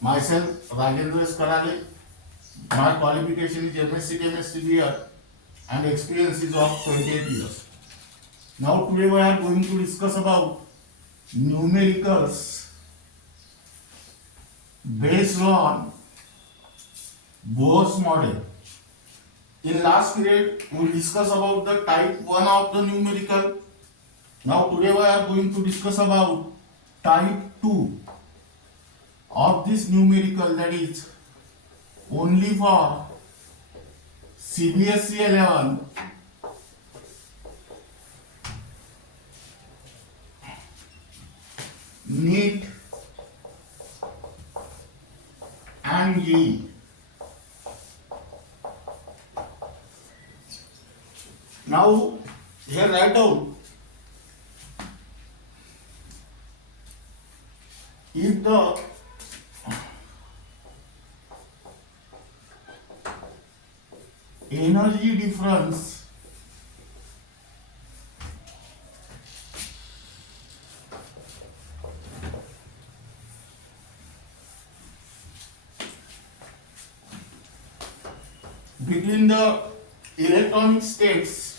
Myself, Ragendra Karale. My qualification is MSc Chemistry here and experience is of 28 years. Now today we are going to discuss about numericals based on Bohr's model. In last period we discussed about the type 1 of the numerical. Now today we are going to discuss about type 2 of this numerical, that is only for CBSE 11 NEET and JEE. Now here write down, if the energy difference between the electronic states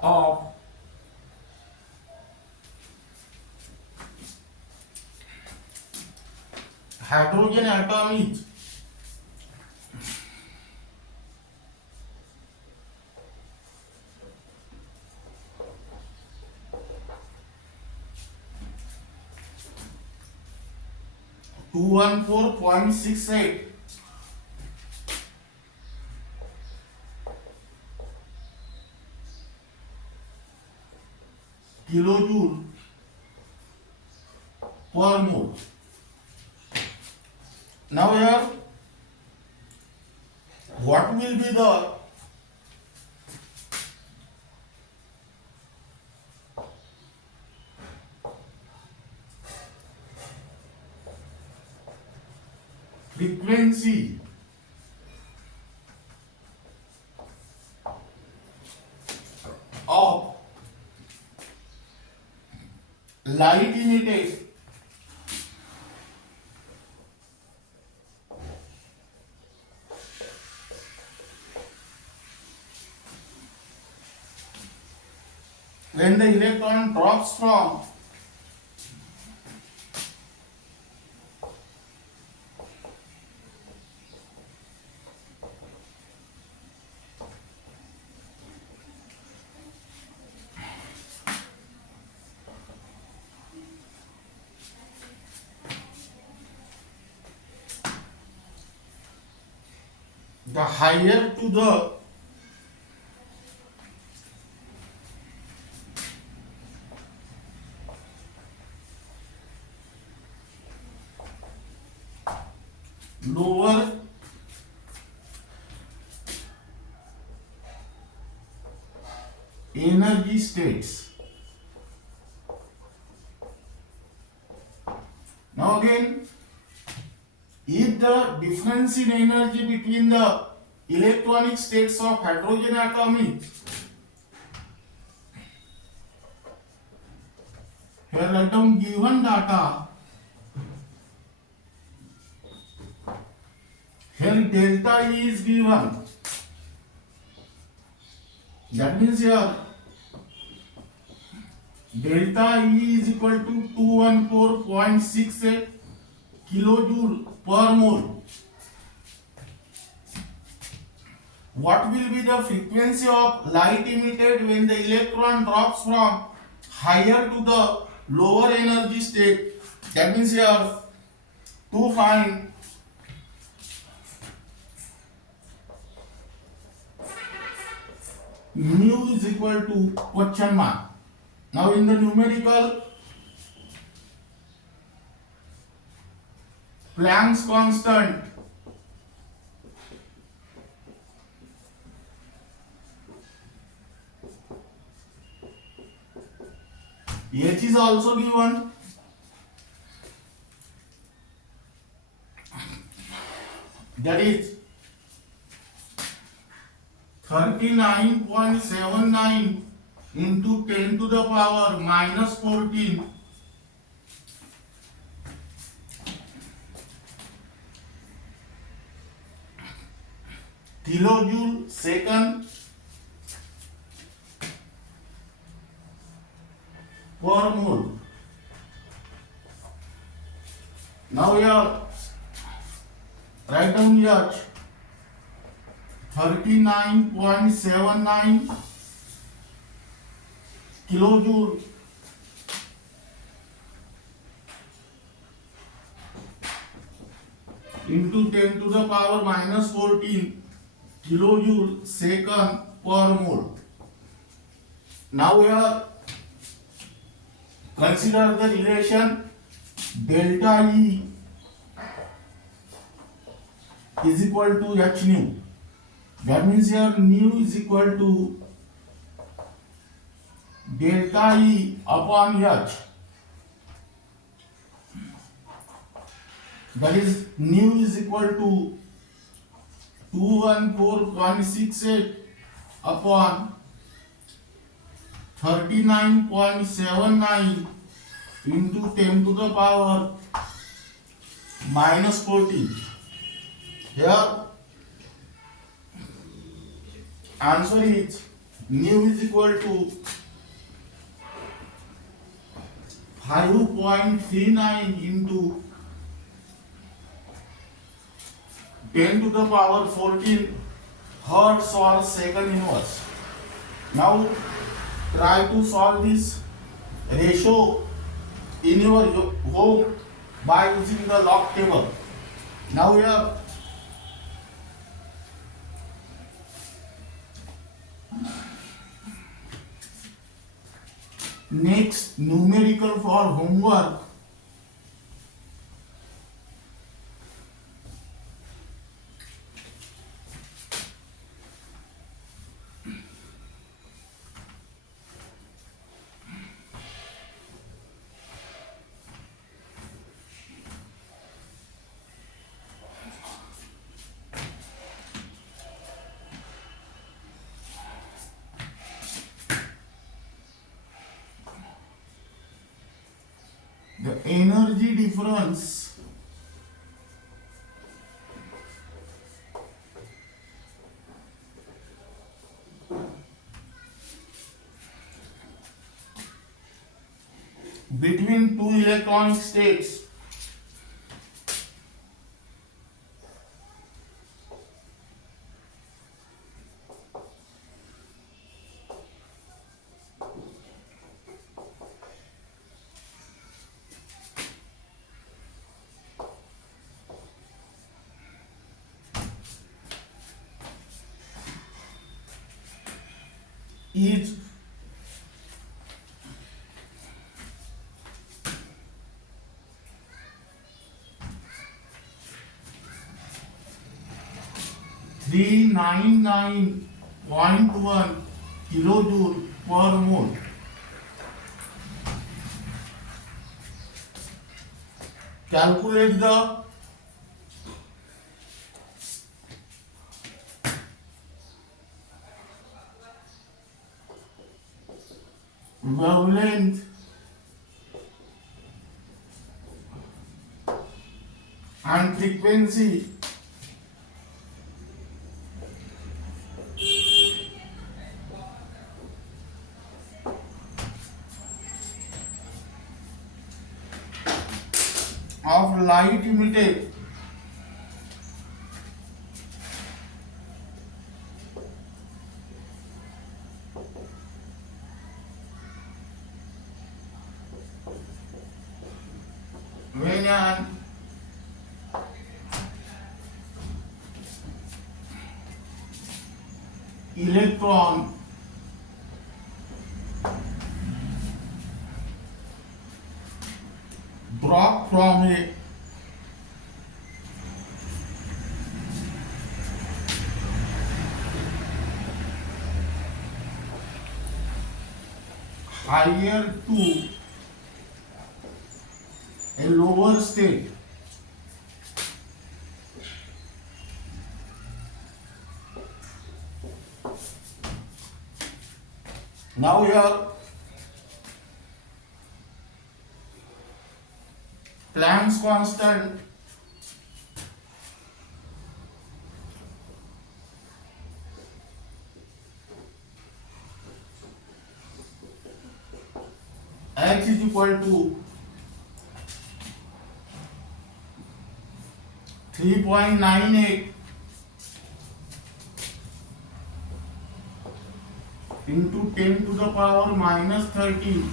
of hydrogen atom is 214.68 kilojoule per mole. Now here what will be the frequency of light emitted when the electron drops from the higher to the lower energy states. Now again, if the difference in energy between the electronic states of hydrogen atom is, here write down given data, here delta E is given, that means here delta E is equal to 214.68 kilojoule per mole. What will be the frequency of light emitted when the electron drops from higher to the lower energy state? That means here to find mu is equal to question mark. Now in the numerical, Planck's constant H is also given. that is 39.79 into 10 to the power minus 14 kilojoule second per mole. Now here write down here 39.79 kilojoule into 10 to the power minus 14 kilojoule second per mole. Now here consider the relation delta E is equal to h nu. That means here nu is equal to delta E upon h. That is nu is equal to 214.68 upon 39.79 into 10 to the power minus 14. Here answer is nu is equal to 5.39 into 10 to the power 14 hertz or second inverse. Now try to solve this ratio in your home by using the log table. Now here next numerical for homework. The energy difference between two electronic states is three 99.1 kilojoule per mole. Calculate the wavelength and frequency of light emitted when an electron drop from a higher to a lower state Now here Planck's constant x is equal to 3.98 into 10 to the power minus 13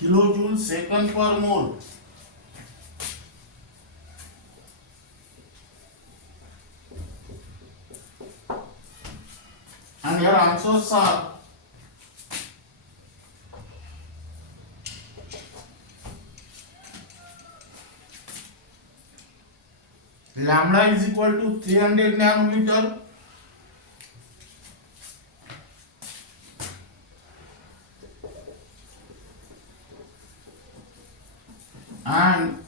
kilojoule second per mole. And your answers are lambda is equal to 300 nanometer, and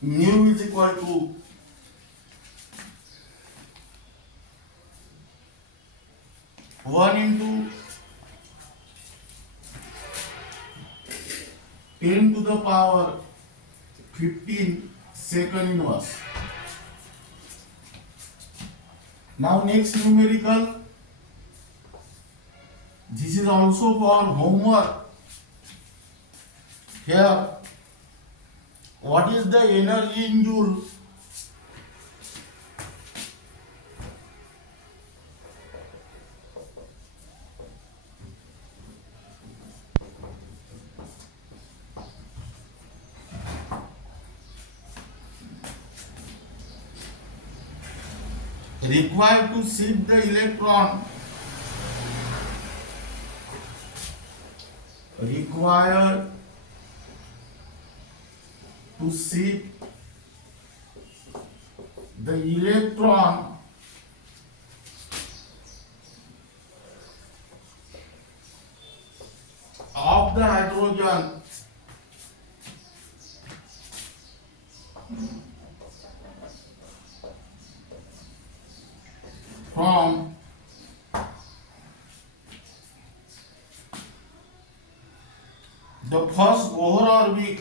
mu is equal to 1 into 10 to the power 15 second inverse. Now next numerical. This is also for homework. Here, what is the energy in joule? Required to shift the electron, required to shift the electron of the hydrogen from the first Bohr orbit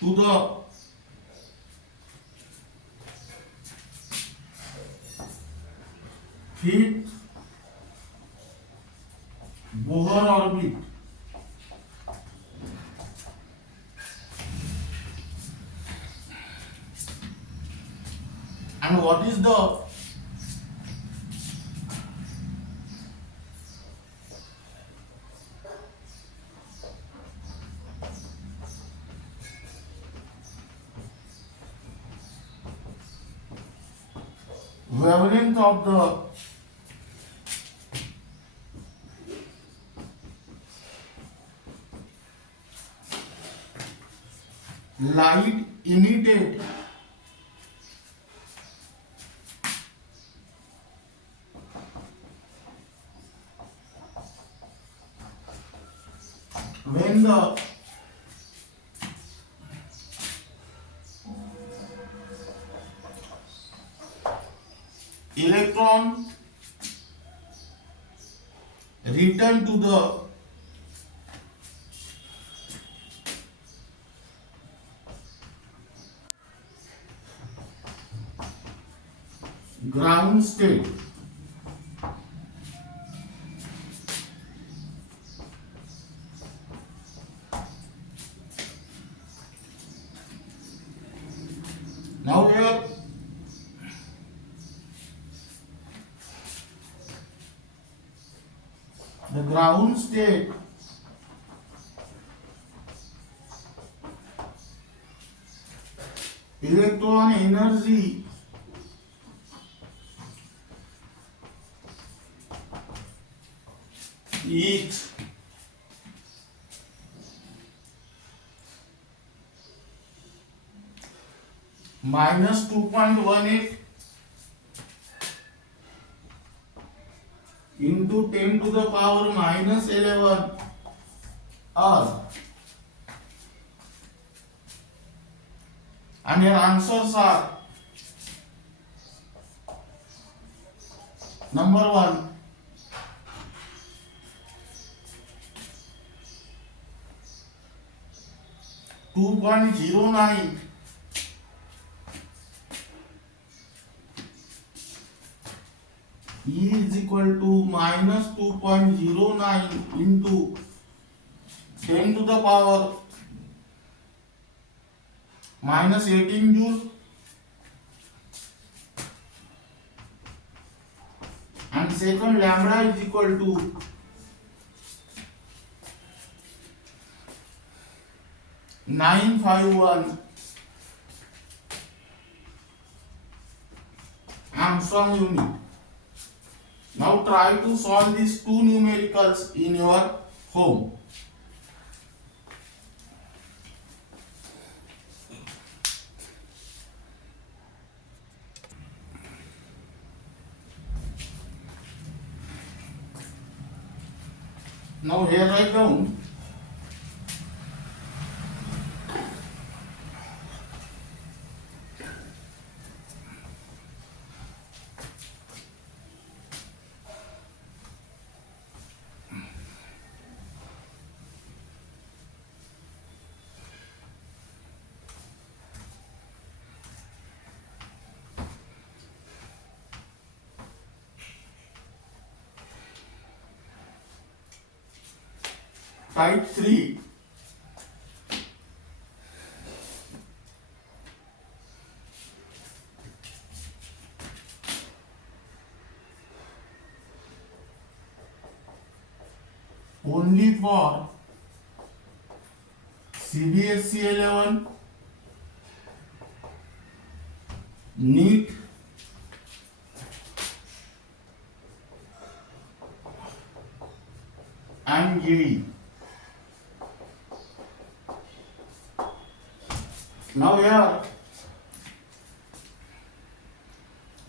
to the fifth Bohr orbit. And what is the wavelength of the light emitted when the electron return to the ground state. Now here the ground state electron energy is minus 2.18 into 10 to the power minus 11 earth. And your answers are number 1, 2.09 E is equal to minus 2.09 into 10 to the power minus 18 joule, and second lambda is equal to 951 Armstrong unit. Now try to solve these two numericals in your home. Now here write down type 3. Only for CBSE 11, NEET, and JEE. Now here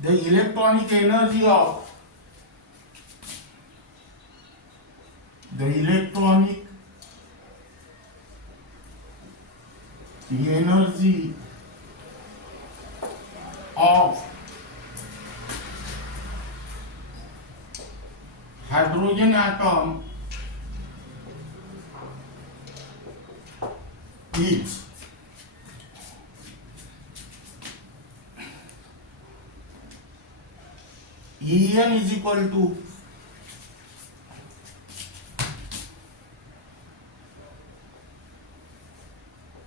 the electronic energy of hydrogen atom is En is equal to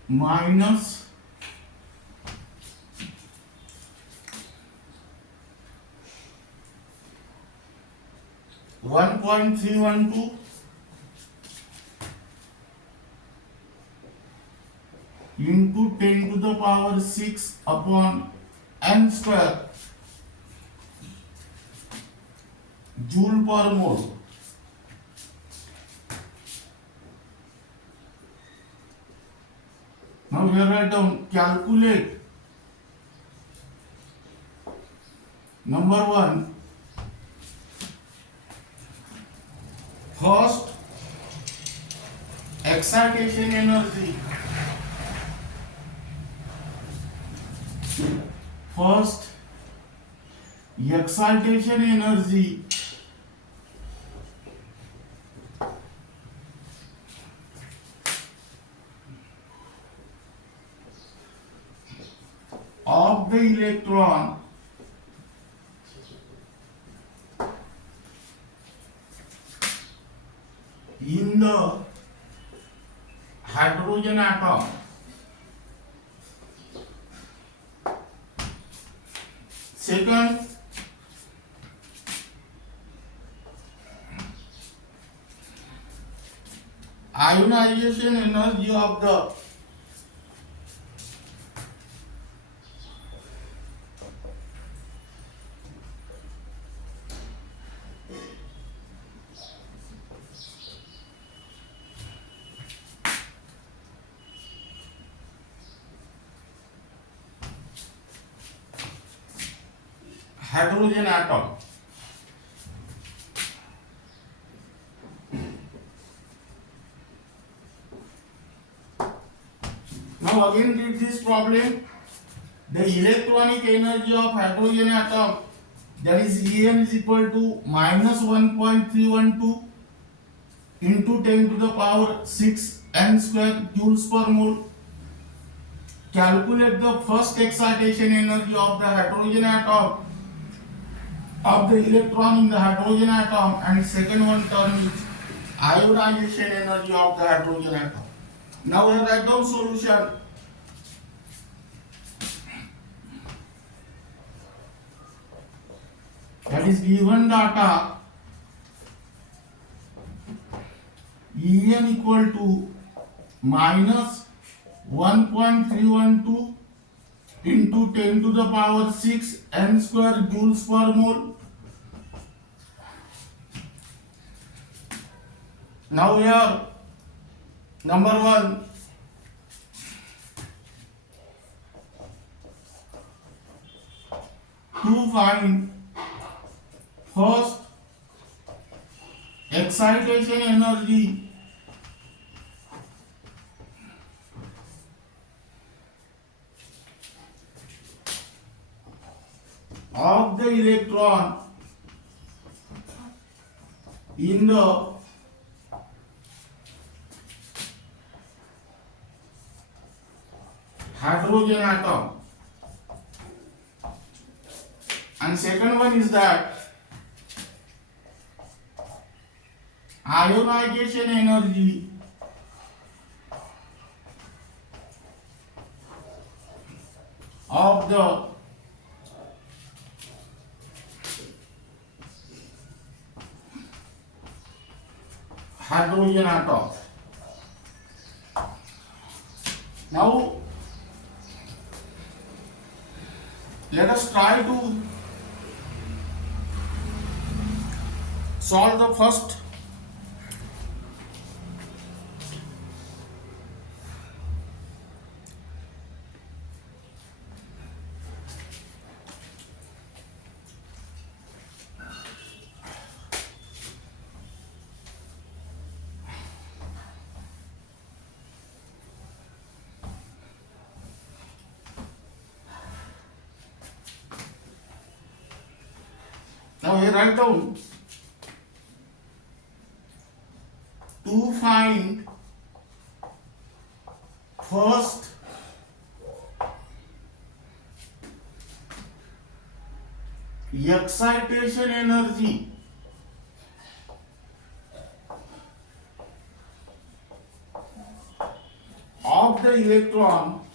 minus 1.312 into 10 to the power 6 upon n square joule per mole. Now here write down calculate number 1 first excitation energy, of the electron in the hydrogen atom. Second, ionization energy of the hydrogen atom. Now again read this problem. The electronic energy of hydrogen atom, that is En, is equal to minus 1.312 into 10 to the power 6 n square joules per mole. Calculate the first excitation energy of the hydrogen atom, of the electron in the hydrogen atom, and second one term is ionization energy of the hydrogen atom. Now we write down solution. That is given data En equal to minus 1.312 into 10 to the power 6 n square joules per mole. Now here, number 1, to find first excitation energy of the electron in the hydrogen atom, and second one is that ionization energy of the hydrogen atom. Now let us try to solve the first Now we write down to find first excitation energy of the electron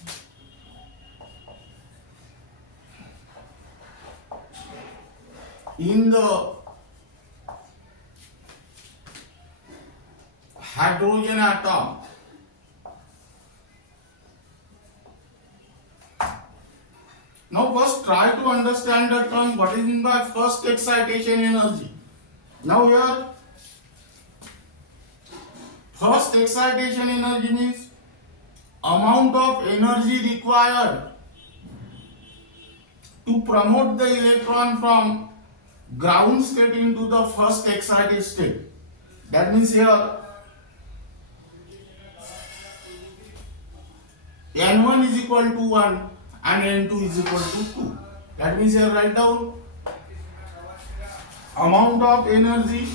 in the hydrogen atom. Now first try to understand the term what is meant by first excitation energy. Now here first excitation energy means amount of energy required to promote the electron from ground state into the first excited state. That means here N1 is equal to 1 and N2 is equal to 2. That means here write down amount of energy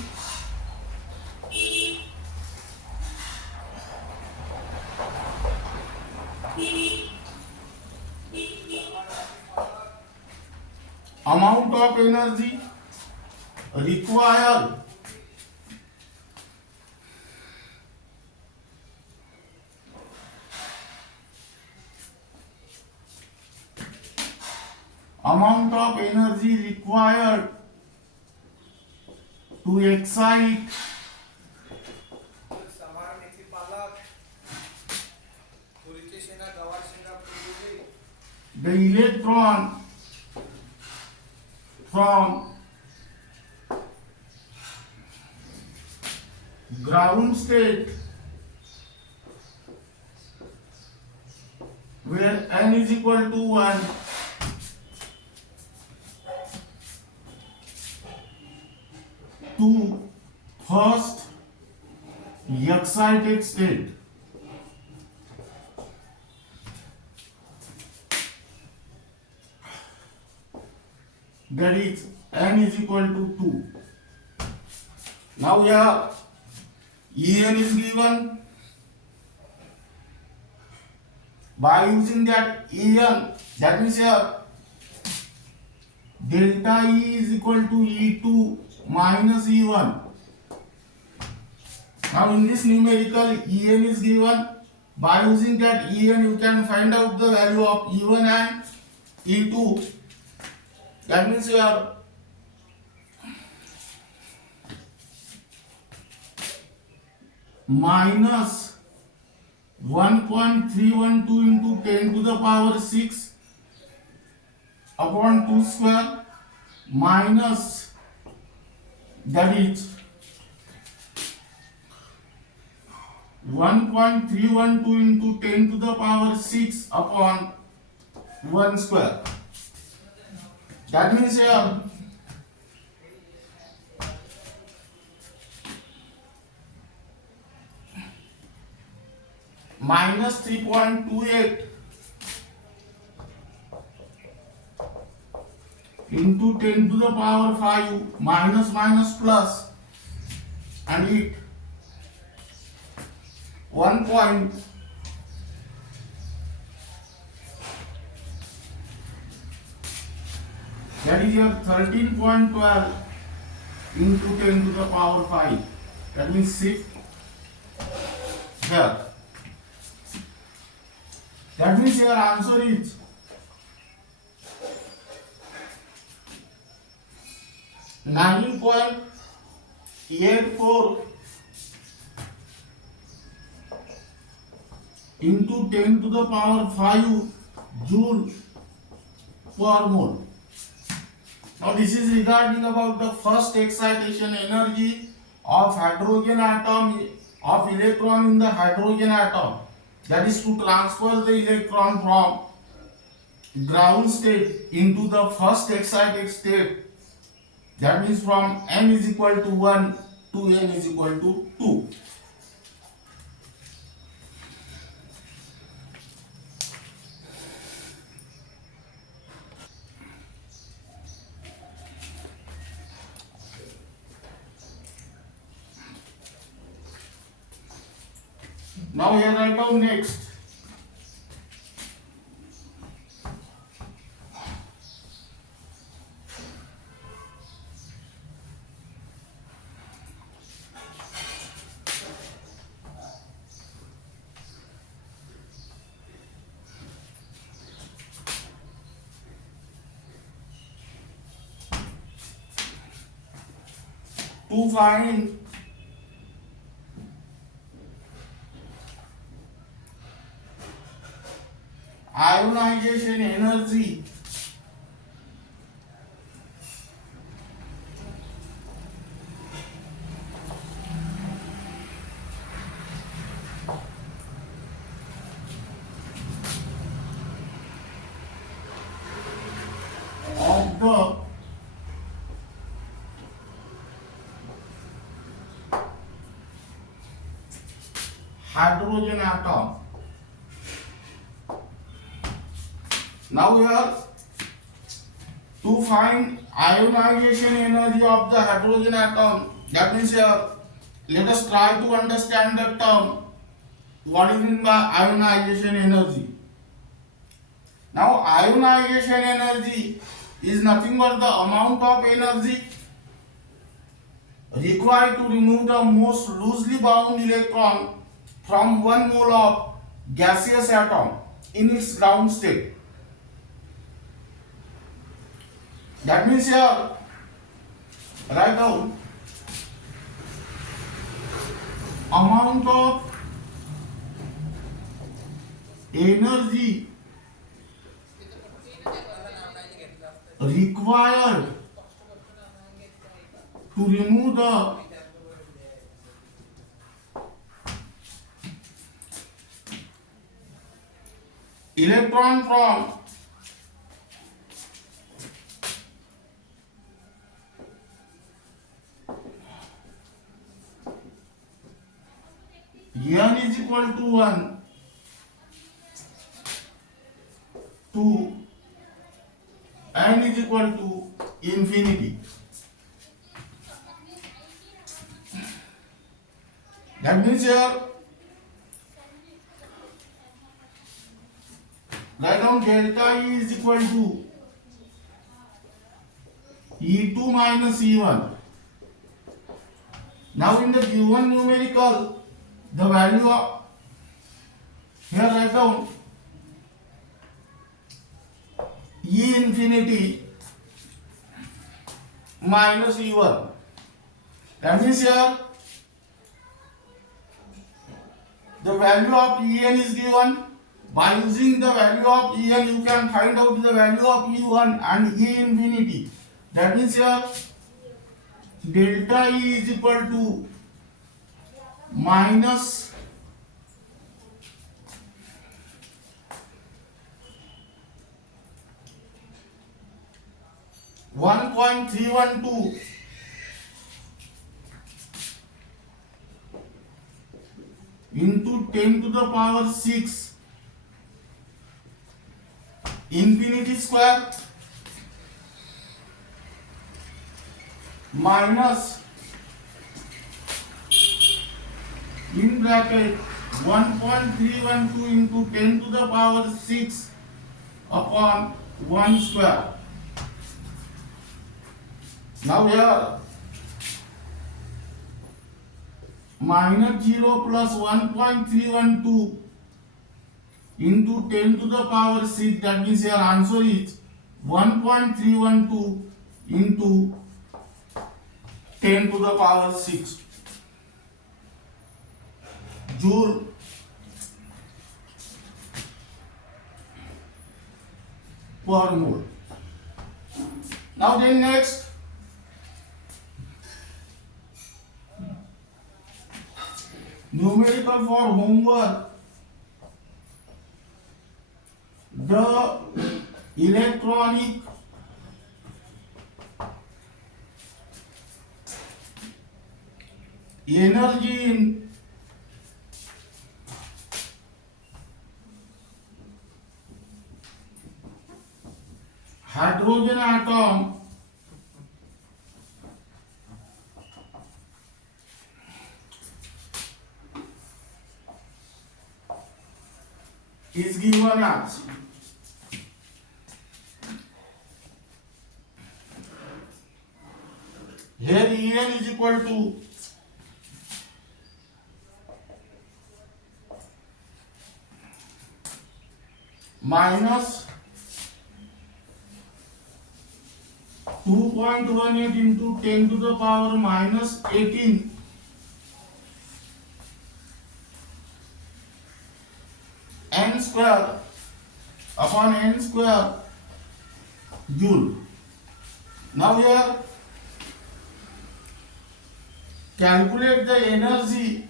required to excite the electron from ground state where n is equal to 1 to first excited state. That is n is equal to 2. Now here En is given. By using that En, that means here delta E is equal to E2 minus E1. Now in this numerical En is given. By using that En you can find out the value of E1 and E2. That means here minus 1.312 into 10 to the power 6 upon 2 square minus, that is 1.312 into 10 to the power 6 upon 1 square. That means here minus 3.28 into 10 to the power 5 minus minus plus and it 1 point that is your 13.12 into 10 to the power 5, that means 6 here. That means your answer is (9.84) into 10 to the power 5 joule per mole. Now this is regarding about the first excitation energy of hydrogen atom, of electron in the hydrogen atom, that is to transfer the electron from ground state into the first excited state, that means from n is equal to 1 to n is equal to 2. Now here I go next. To find ionization energy of the hydrogen atom. Now here to find ionization energy of the hydrogen atom, that means here let us try to understand the term what is meant by ionization energy. Now ionization energy is nothing but the amount of energy required to remove the most loosely bound electron from 1 mole of gaseous atom in its ground state. That means here write down amount of energy required to remove the electron from n is equal to 1 to n is equal to infinity. That means here write down delta E is equal to E2 minus E1. Now in the given numerical, the value of here write down E infinity minus E1. That means here the value of En is given. By using the value of En, you can find out the value of E1 and E infinity. That means here delta E is equal to minus 1.312 into 10 to the power 6 infinity square minus in bracket 1.312 into 10 to the power 6 upon 1 square. Now here minus 0 plus 1.312 into 10 to the power 6, that means your answer is 1.312 into 10 to the power 6 joule per mole. Now then next numerical for homework. The electronic energy in hydrogen atom is given as here En is equal to minus 2.18 into 10 to the power minus 18 n square upon n square joule. Now here calculate the energy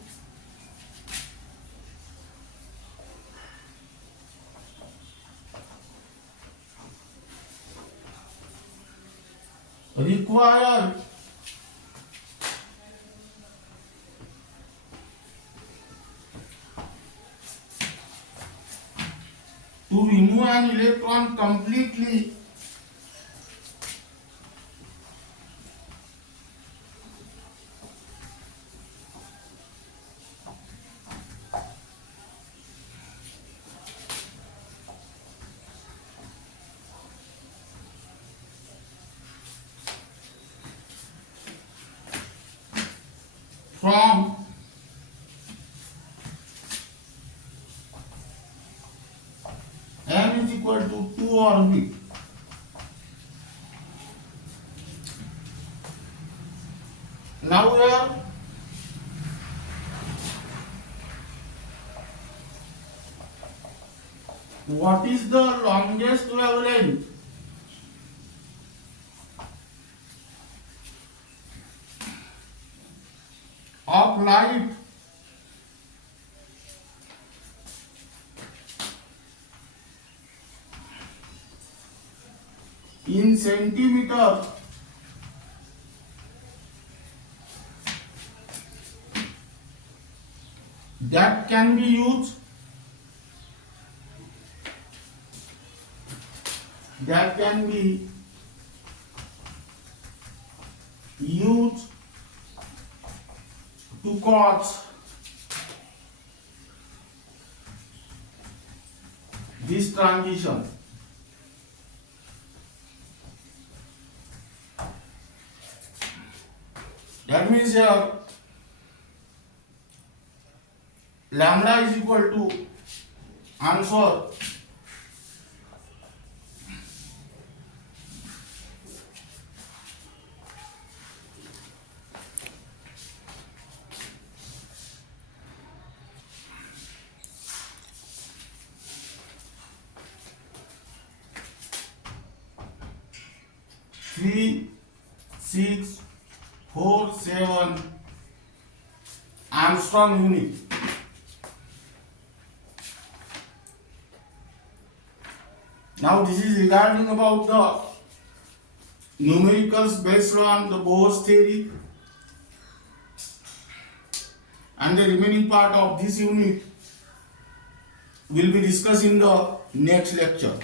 required to remove an electron completely from m is equal to 2 orbit. Now here what is the longest wavelength? Of light in centimeter that can be used to cause this transition. That means here lambda is equal to answer 3, 6, 4, 7 Armstrong unit. Now this is regarding about the numericals based on the Bohr's theory, and the remaining part of this unit will be discussed in the next lecture.